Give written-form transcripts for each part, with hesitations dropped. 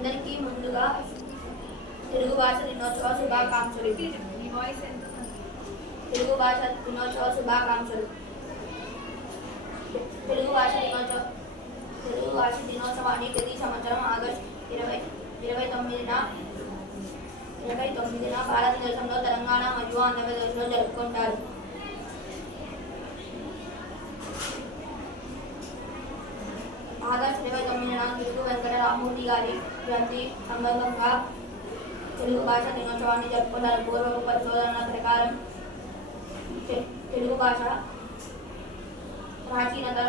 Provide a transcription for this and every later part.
అందరికీ ముందుగా తెలుగు భాష దినోత్సవ శుభాకాంక్షలు. తెలుగు భాష దినోత్సవ శుభాకాంక్షలు. తెలుగు భాష దినోత్సవాన్ని ప్రతి సంవత్సరం ఆగస్టు 29న భారతదేశంలో తెలంగాణ మరియు ఆంధ్రప్రదేశ్లో జరుపుకుంటారు. ఆగస్టు 29న గిడుగు వెంకట రామమూర్తి గారి జయంతి సందర్భంగా తెలుగు భాష దినోత్సవాన్ని జరుపుకుంటారు. పూర్వపు పరిశోధనల ప్రకారం తెలుగు భాష ప్రాచీనత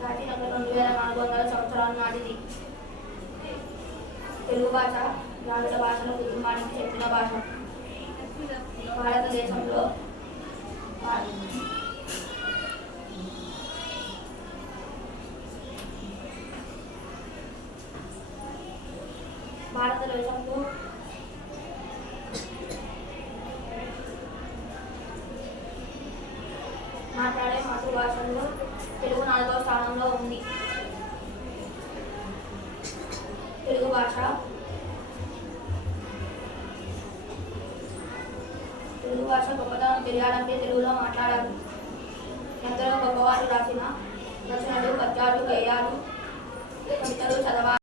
2400 సంవత్సరాల నాటిది. తెలుగు భాష ద్రావిడ భాషల కుటుంబానికి చెందిన భాష. భారతదేశంలో మాట్లాడే మాతృభాషల్లో తెలుగు 4వ స్థానంలో ఉంది. తెలుగు భాష గొప్పతనం తెలియాలంటే తెలుగులో మాట్లాడాలి. ఎందరో గొప్పవారు రాసిన రచనలు, పద్యాలు, గేయాలు, కవితలు చదవాలి.